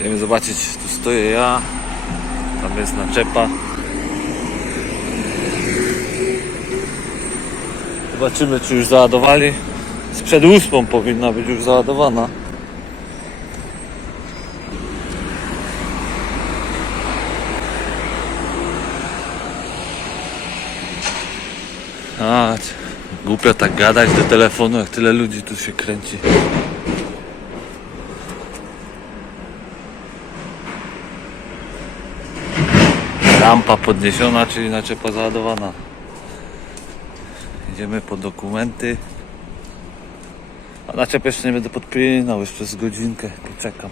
Idziemy zobaczyć, tu stoję ja, tam jest naczepa. Zobaczymy, czy już załadowali. Sprzed ósmą powinna być już załadowana. A, c- głupio tak gadać do telefonu, jak tyle ludzi tu się kręci. Rampa podniesiona, czyli naczepa załadowana. Idziemy po dokumenty. A naczep jeszcze nie będę podpinał, jeszcze z godzinkę poczekam.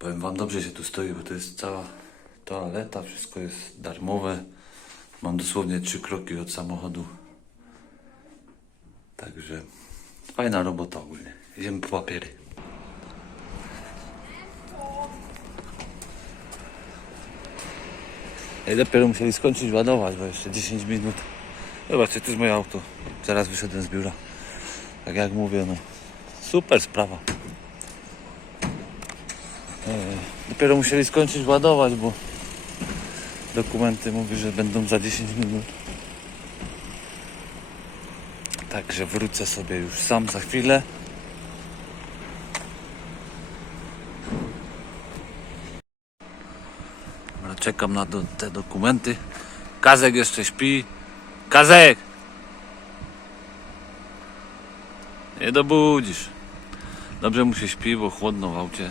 Powiem wam, dobrze się tu stoi, bo to jest cała toaleta, wszystko jest darmowe. Mam dosłownie trzy kroki od samochodu. Także fajna robota ogólnie. Idziemy po papiery. I dopiero musieli skończyć ładować, bo jeszcze 10 minut. Zobaczcie, to jest moje auto. Zaraz wyszedłem z biura. Tak jak mówię, no super sprawa. E, Dopiero musieli skończyć ładować, bo dokumenty mówi, że będą za 10 minut. Także wrócę sobie już sam za chwilę. Czekam na do, te dokumenty. Kazek jeszcze śpi. Kazek! Nie dobudzisz. Dobrze mu się śpi, bo chłodno w aucie.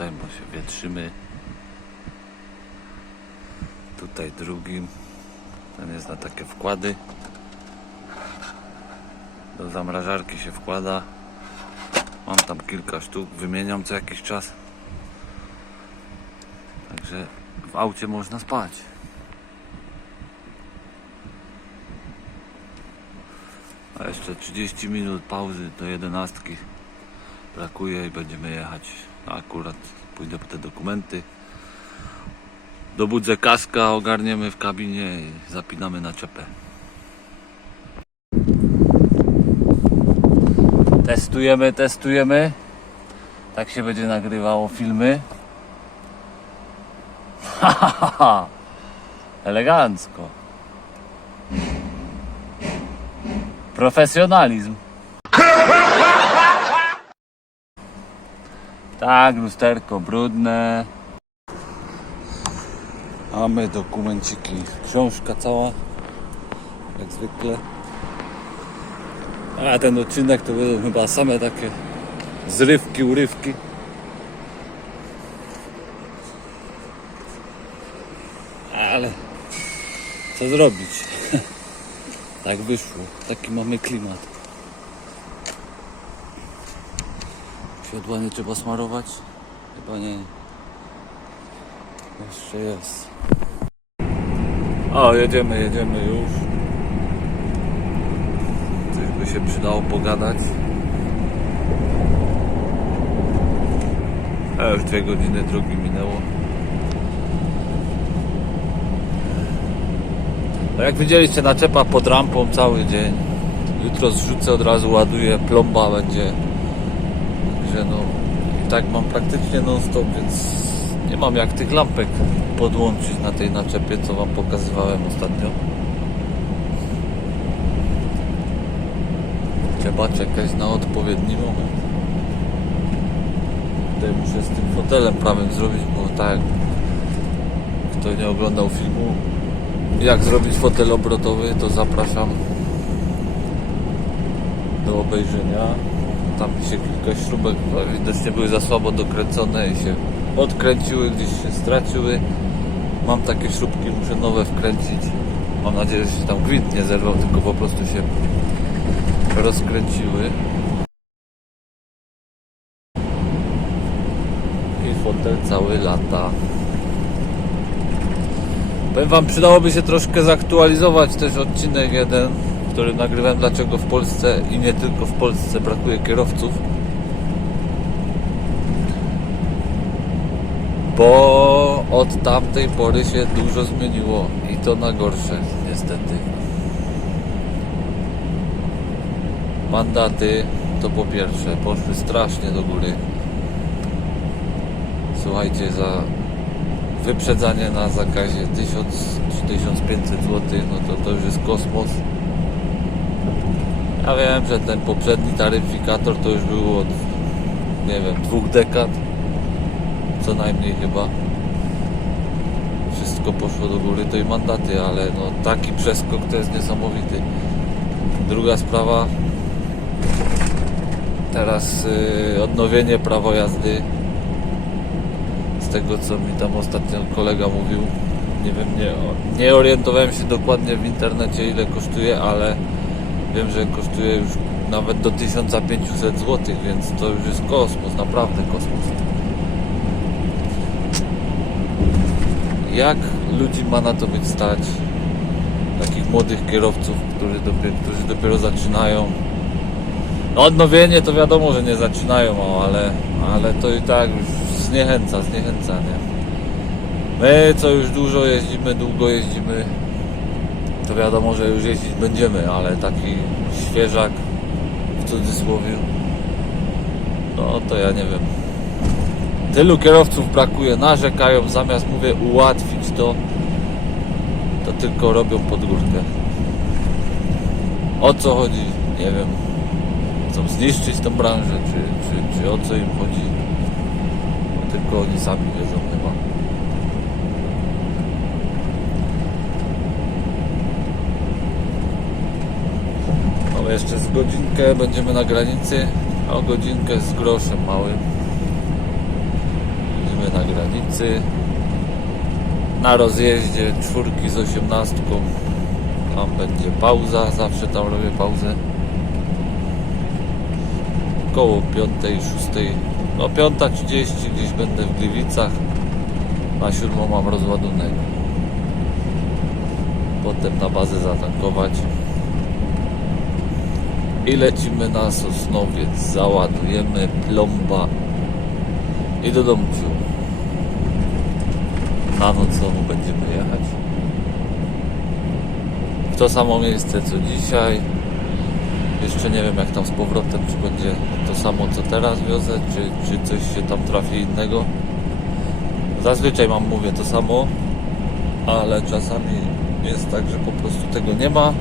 Tutaj bo się wietrzymy. Tutaj drugim. Ten jest na takie wkłady. Do zamrażarki się wkłada. Mam tam kilka sztuk, wymieniam co jakiś czas. Także w aucie można spać. A jeszcze 30 minut pauzy do 11 brakuje i będziemy jechać. Akurat pójdę po te dokumenty. Dobudzę kaska, ogarniemy w kabinie i zapinamy na czepę. Testujemy, testujemy. Tak się będzie nagrywało filmy. Elegancko. Profesjonalizm. Tak, lusterko brudne. Mamy dokumenciki. Książka cała. Jak zwykle. A ten odcinek to będą chyba same takie zrywki, urywki. Ale co zrobić? tak wyszło. Taki mamy klimat. Siodła nie trzeba smarować? Chyba nie. Jeszcze jest. O, jedziemy, jedziemy już. Coś by się przydało pogadać. A już dwie godziny drogi minęło. No jak widzieliście, naczepa pod rampą cały dzień. Jutro zrzucę, od razu ładuję, plomba będzie. Także no, tak mam praktycznie non stop, więc nie mam jak tych lampek podłączyć na tej naczepie, co wam pokazywałem ostatnio. Trzeba czekać na odpowiedni moment. Tutaj muszę z tym fotelem prawym zrobić, bo tak kto nie oglądał filmu jak zrobić fotel obrotowy, to zapraszam do obejrzenia. Tam się kilka śrubek widocznie były za słabo dokręcone i się odkręciły, gdzieś się straciły. Mam takie śrubki, muszę nowe wkręcić. Mam nadzieję, że się tam gwint nie zerwał, tylko po prostu się rozkręciły. I fotel cały lata. Powiem wam, przydałoby się troszkę zaktualizować też odcinek jeden, który nagrywałem, dlaczego w Polsce i nie tylko w Polsce brakuje kierowców. Bo od tamtej pory się dużo zmieniło i to na gorsze, niestety. Mandaty to po pierwsze poszły strasznie do góry. Słuchajcie, za wyprzedzanie na zakazie 1000 czy 1500 zł, no to to już jest kosmos. Ja wiem, że ten poprzedni taryfikator to już było od, nie wiem, dwóch dekad. Co najmniej chyba. Wszystko poszło do góry, to i mandaty, ale no taki przeskok to jest niesamowity. Druga sprawa. Teraz y, odnowienie prawo jazdy z tego co mi tam ostatnio kolega mówił. Nie wiem, nie, nie orientowałem się dokładnie w internecie ile kosztuje, ale wiem, że kosztuje już nawet do 1500 zł, więc to już jest kosmos, naprawdę kosmos. Jak ludzi ma na to być stać? Takich młodych kierowców, którzy dopiero, którzy dopiero zaczynają. No odnowienie to wiadomo, że nie zaczynają, ale, ale to i tak już zniechęca, zniechęca, nie? My, co już dużo jeździmy, długo jeździmy, to wiadomo, że już jeździć będziemy, ale taki świeżak w cudzysłowie, no to ja nie wiem. Tylu kierowców brakuje, narzekają, zamiast mówię ułatwić to, to tylko robią pod górkę. O co chodzi? Nie wiem. Chcą zniszczyć tą branżę, czy, czy, czy o co im chodzi? Tylko oni sami wiedzą chyba. Ale jeszcze z godzinkę będziemy na granicy, a godzinkę z groszem małym. Będziemy na granicy. Na rozjeździe czwórki z osiemnastką. Tam będzie pauza, zawsze tam robię pauzę. Koło piątej, szóstej, no piąta 30 gdzieś będę w Gliwicach. Na siódmą mam rozładunek. Potem na bazę zatankować. I lecimy na Sosnowiec. Załadujemy plomba i do domu. Na noc znowu będziemy jechać. W to samo miejsce co dzisiaj. Jeszcze nie wiem jak tam z powrotem, czy będzie to samo co teraz wiozę, czy, czy coś się tam trafi innego. Zazwyczaj mam mówię to samo, ale czasami jest tak, że po prostu tego nie ma.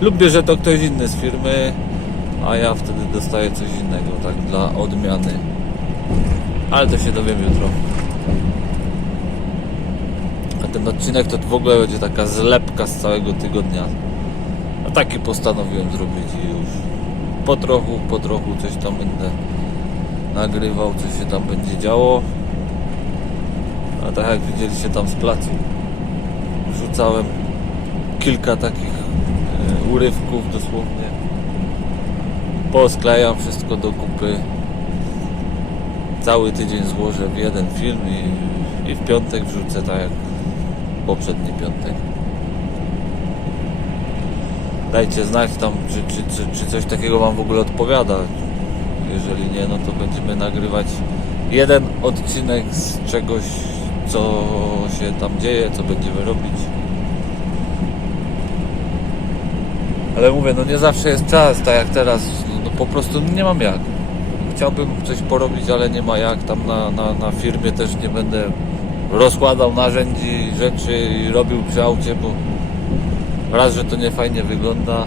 Lubię, że to ktoś inny z firmy, a ja wtedy dostaję coś innego, tak dla odmiany. Ale to się dowiem jutro. A ten odcinek to w ogóle będzie taka zlepka z całego tygodnia. A taki postanowiłem zrobić i już po trochu, po trochu coś tam będę nagrywał, co się tam będzie działo. A tak jak widzieliście tam z placu, wrzucałem kilka takich urywków dosłownie. Posklejam wszystko do kupy. Cały tydzień złożę w jeden film i, i w piątek wrzucę tak jak poprzedni piątek. Dajcie znać tam, czy, czy, czy, czy coś takiego Wam w ogóle odpowiada. Jeżeli nie, no to będziemy nagrywać jeden odcinek z czegoś, co się tam dzieje, co będziemy robić. Ale mówię, no nie zawsze jest czas, tak jak teraz, no, no po prostu nie mam jak. Chciałbym coś porobić, ale nie ma jak. Tam na, na, na firmie też nie będę rozkładał narzędzi, rzeczy i robił przy aucie, bo raz, że to nie fajnie wygląda,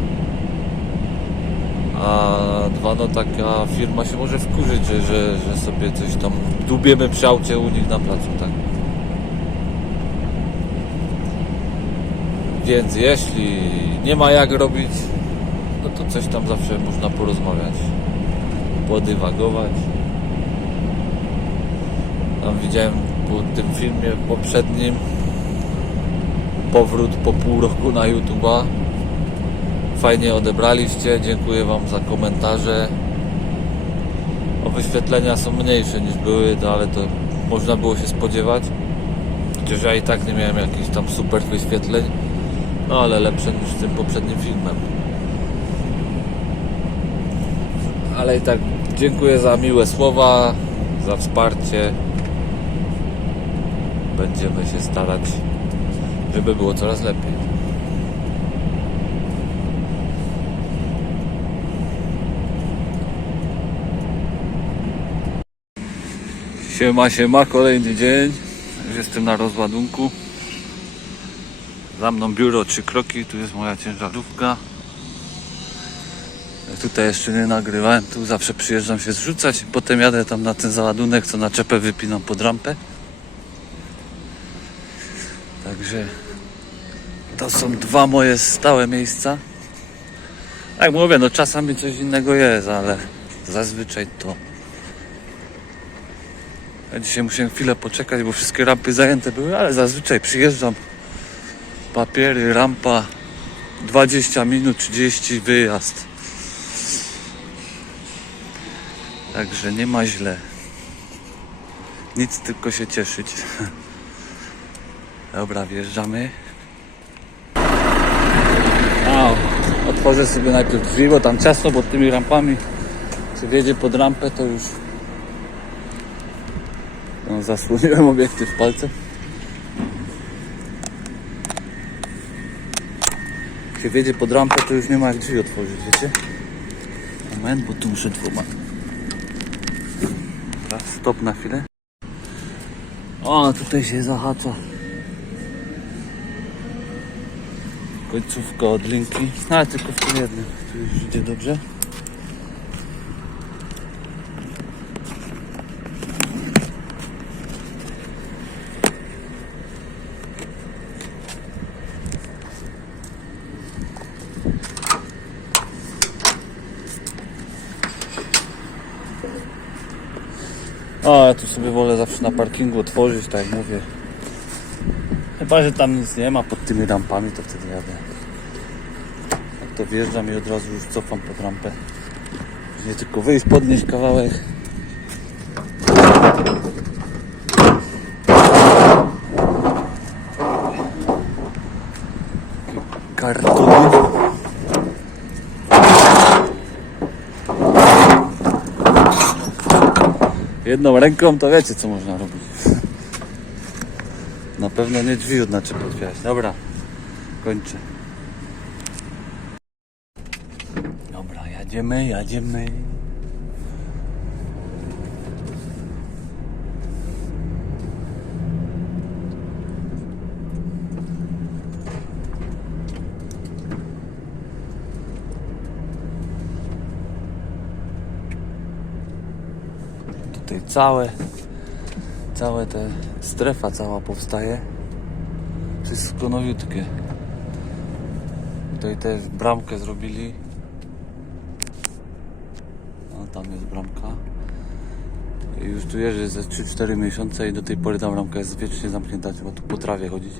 a dwa, no taka firma się może wkurzyć, że, że, że sobie coś tam dubiemy przy aucie u nich na placu, tak. Więc jeśli nie ma jak robić, no to coś tam zawsze można porozmawiać, podywagować. Tam widziałem po tym filmie poprzednim powrót po pół roku na YouTube'a. Fajnie odebraliście, dziękuję Wam za komentarze. O wyświetlenia są mniejsze niż były, no ale to można było się spodziewać. Chociaż ja i tak nie miałem jakichś tam super wyświetleń, no ale lepsze niż z tym poprzednim filmem. Ale i tak dziękuję za miłe słowa, za wsparcie. Będziemy się starać, żeby było coraz lepiej. Siema, siema, kolejny dzień. Już jestem na rozładunku. Za mną biuro, trzy kroki, tu jest moja ciężarówka. Tutaj jeszcze nie nagrywałem, tu zawsze przyjeżdżam się zrzucać, potem jadę tam na ten załadunek, co naczepę wypinam pod rampę. Także to są dwa moje stałe miejsca. Jak mówię, no czasami coś innego jest, ale zazwyczaj to. Ja dzisiaj musiałem chwilę poczekać, bo wszystkie rampy zajęte były, ale zazwyczaj przyjeżdżam. Papiery, rampa, 20 minut, 30 wyjazd. Także nie ma źle. Nic tylko się cieszyć. Dobra, wjeżdżamy. A, otworzę sobie najpierw drzwi, bo tam ciasno pod tymi rampami. Czy wjedzie pod rampę, to już no, zasłoniłem obiektyw palcem. Się wjedzie pod rampę, to już nie ma jak drzwi otworzyć, wiecie? Moment, bo tu muszę dwoma. Dobra, stop na chwilę. O, tutaj się zahacza. Końcówka od linki. No, tylko w tym jednym. Tu już idzie dobrze. O, ja tu sobie wolę zawsze na parkingu otworzyć, tak jak mówię. Chyba, że tam nic nie ma pod tymi rampami, to wtedy jadę. Jak to wjeżdżam i od razu już cofam pod rampę. Nie tylko wyjść, podnieść kawałek. Jedną ręką to wiecie co można robić. Na pewno nie drzwi od naczepy otwierać. Dobra, kończę. Dobra, jadziemy, jadziemy. Tutaj całe, całe te strefa cała powstaje. Wszystko nowiutkie. Tutaj też bramkę zrobili. No tam jest bramka. I już tu jeżdżę ze 3-4 miesiące i do tej pory ta bramka jest wiecznie zamknięta. Trzeba tu po trawie chodzić.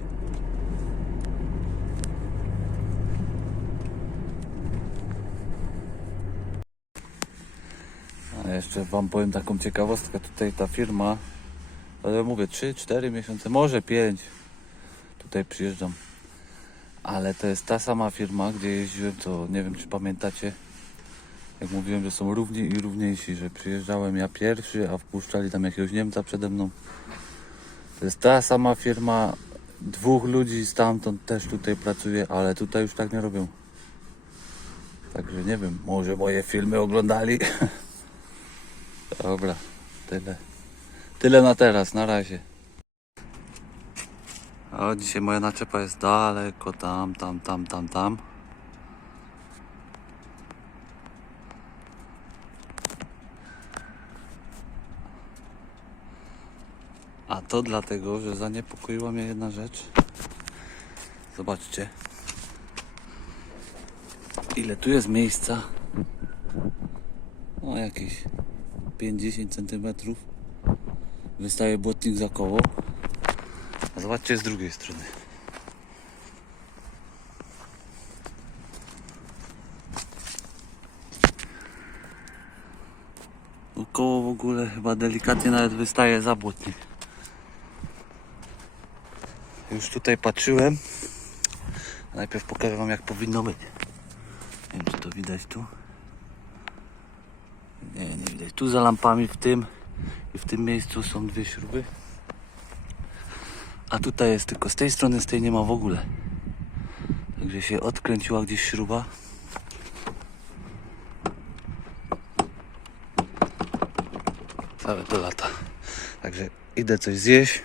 A jeszcze Wam powiem taką ciekawostkę. Tutaj ta firma, ale mówię 3-4 miesiące, może 5. Tutaj przyjeżdżam. Ale to jest ta sama firma, gdzie jeździłem, to nie wiem czy pamiętacie. Jak mówiłem, że są równi i równiejsi, że przyjeżdżałem ja pierwszy, a wpuszczali tam jakiegoś Niemca przede mną. To jest ta sama firma, dwóch ludzi stamtąd też tutaj pracuje, ale tutaj już tak nie robią. Także nie wiem, może moje filmy oglądali. Dobra, tyle. Tyle na teraz, na razie. O, dzisiaj moja naczepa jest daleko, tam, tam, tam, tam, tam. A to dlatego, że zaniepokoiła mnie jedna rzecz. Zobaczcie. Ile tu jest miejsca? O, jakieś 50 cm. Wystaje błotnik za koło. A zobaczcie z drugiej strony. Tu Koło w ogóle chyba delikatnie nawet wystaje za błotnik. Już tutaj patrzyłem. Najpierw pokażę wam jak powinno być. Nie wiem czy to widać tu. Tu za lampami w tym i w tym miejscu są dwie śruby. A tutaj jest tylko z tej strony, z tej nie ma w ogóle. Także się odkręciła gdzieś śruba. Całe to lata. Także idę coś zjeść.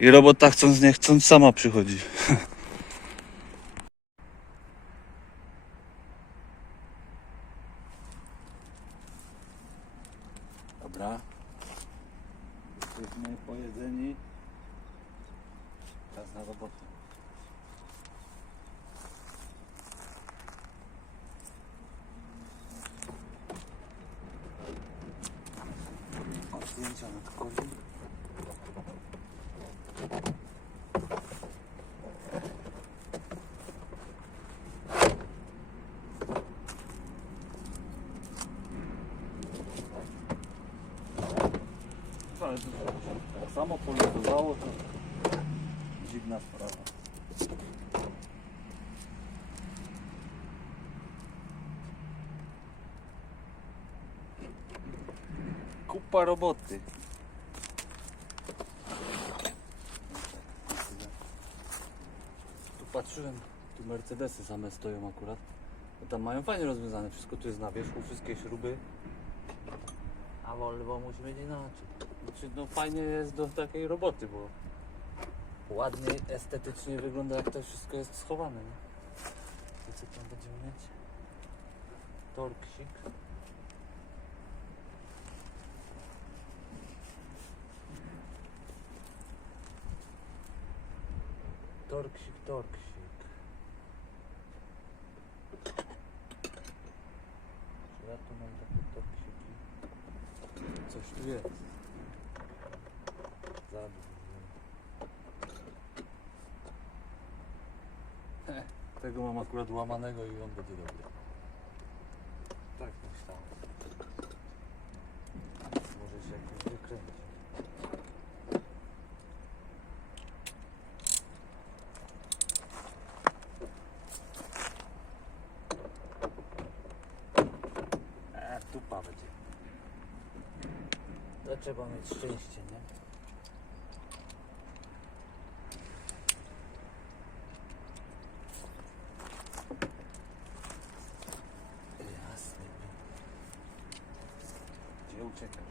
I robota chcąc nie chcąc sama przychodzi. Dobra. Jesteśmy pojedzeni. Czas na robotę. O, zdjęcia nadchodzi. Ale to tak samo poluzowało, to dziwna sprawa. Kupa roboty. Tu patrzyłem, tu Mercedesy same stoją akurat. No tam mają fajnie rozwiązane, wszystko tu jest na wierzchu, wszystkie śruby. A Volvo musi być inaczej. Znaczy, no fajnie jest do takiej roboty, bo ładnie, estetycznie wygląda jak to wszystko jest schowane. Nie? I co tam będziemy mieć? Torksik. Torksik, torksik. Czy ja tu mam takie torksiki? Coś tu jest. Tego mam akurat łamanego i on będzie dobry. Tak myślałem. Może się jakoś wykręci. E, dupa będzie. To trzeba mieć szczęście, nie? Jasne. Gdzie uciekasz?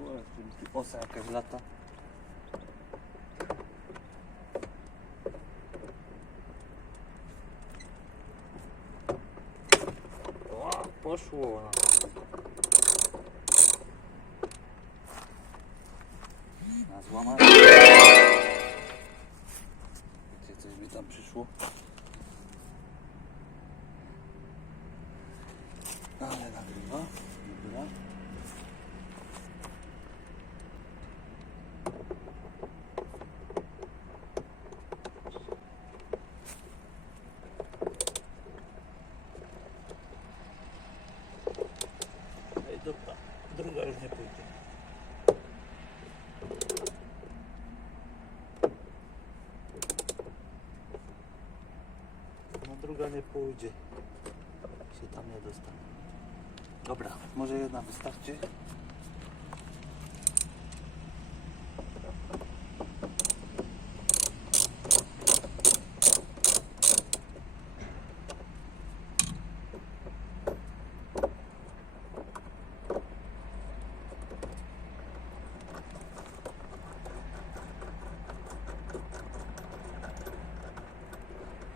O, tu osa jakaś lata. O, poszło. Pójdzie. No druga nie pójdzie. Się tam nie dostanie. Dobra, może jedna wystarczy.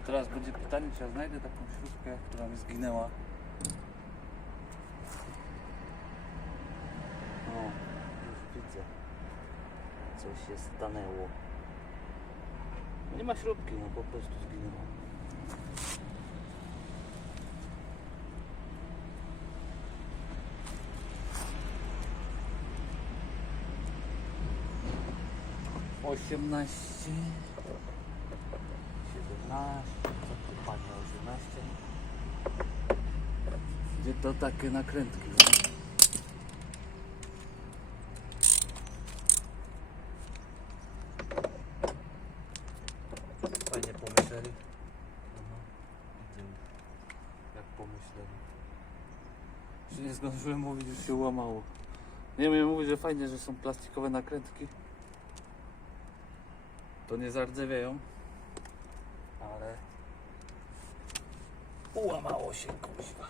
Teraz będzie pytanie, czy ja znajdę taką śrubkę, która mi zginęła. O, już widzę. Coś się stanęło. No nie ma śrubki, no po prostu zginęła. Osiemnaście. 17, Gdzie to takie nakrętki? Fajnie pomyśleli. Widzę, Jak pomyśleli. Czy nie zdążyłem mówić, już się łamało. Nie wiem, mówić, że fajnie, że są plastikowe nakrętki. To nie zardzewieją. Ale... Ułamało się, kuźwa.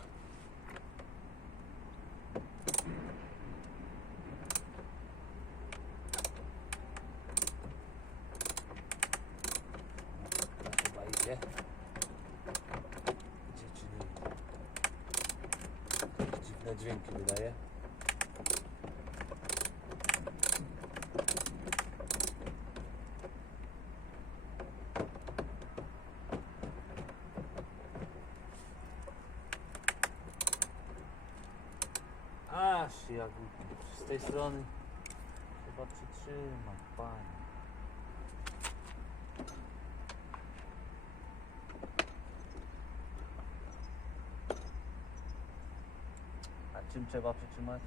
No, chyba idzie. Idzie czy nie idzie? Jakieś dziwne dźwięki wydaje. Aż jak z tej strony chyba przytrzymam, panie. A czym trzeba przytrzymać?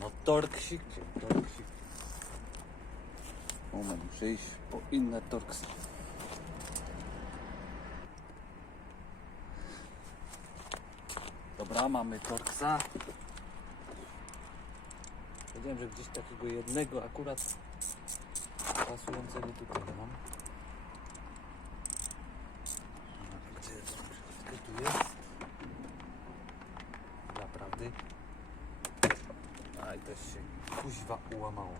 No torksik, torksik. Moment, muszę iść po inne torksy. Dobra, mamy torksa. Wiedziałem, że gdzieś takiego jednego akurat pasującego tutaj mam. Gdzie? Gdzie tu jest? Naprawdę. A i też się kuźwa ułamało.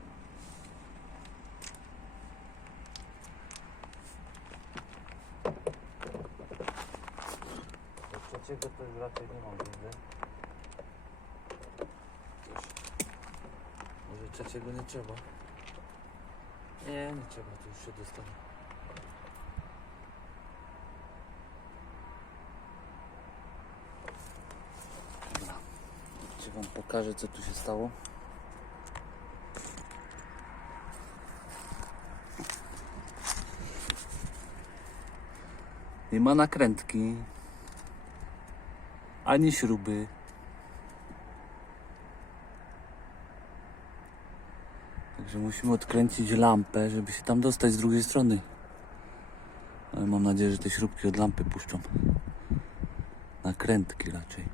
Do trzeciego to już raczej nie mam widzę. Coś. Trzeciego nie trzeba. Nie, nie trzeba, to już się dostanie. Dobra. Czy wam pokażę co tu się stało? Nie ma nakrętki. Ani śruby. Także musimy odkręcić lampę, żeby się tam dostać z drugiej strony. Ale mam nadzieję, że te śrubki od lampy puszczą. Nakrętki raczej.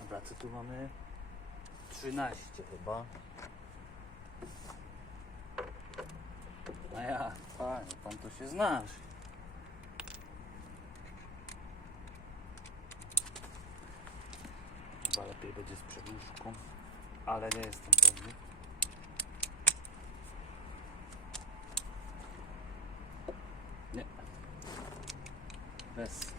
Dobra, co tu mamy? 13 chyba. A ja, fajnie, pan to się znasz. Chyba lepiej będzie z przedłużką, ale nie jestem pewny. Nie. Bez.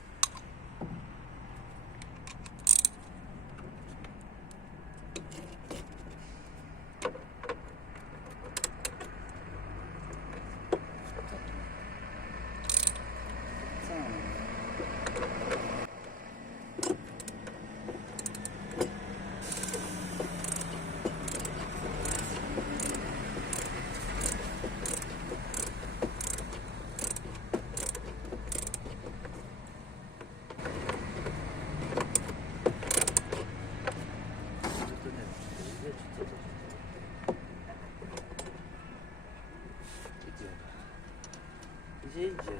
To to nie wiem, czy to idzie, czy co to Idzie. Idzie, idzie.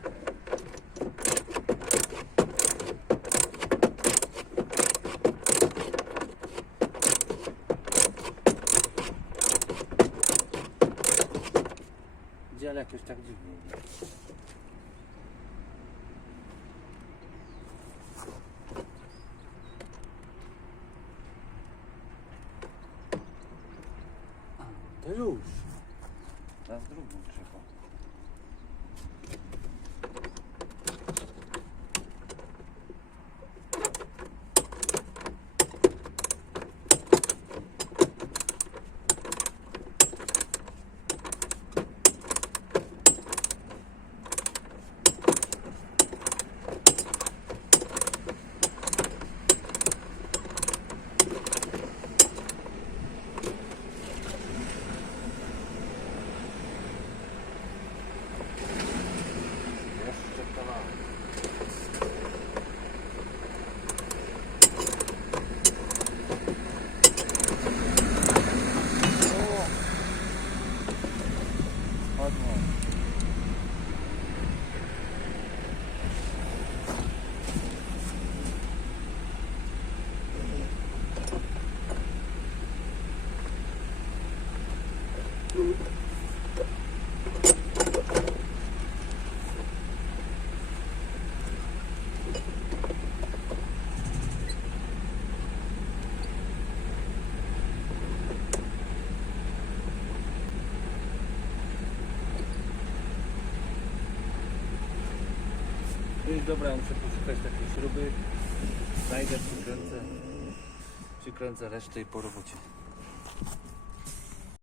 Idzie, ale jakoś tak dziwnie to już. Teraz drugą trzeba. Dobra, muszę poszukać takiej śruby. Znajdę, przykręcę. Przykręcę resztę i po robocie.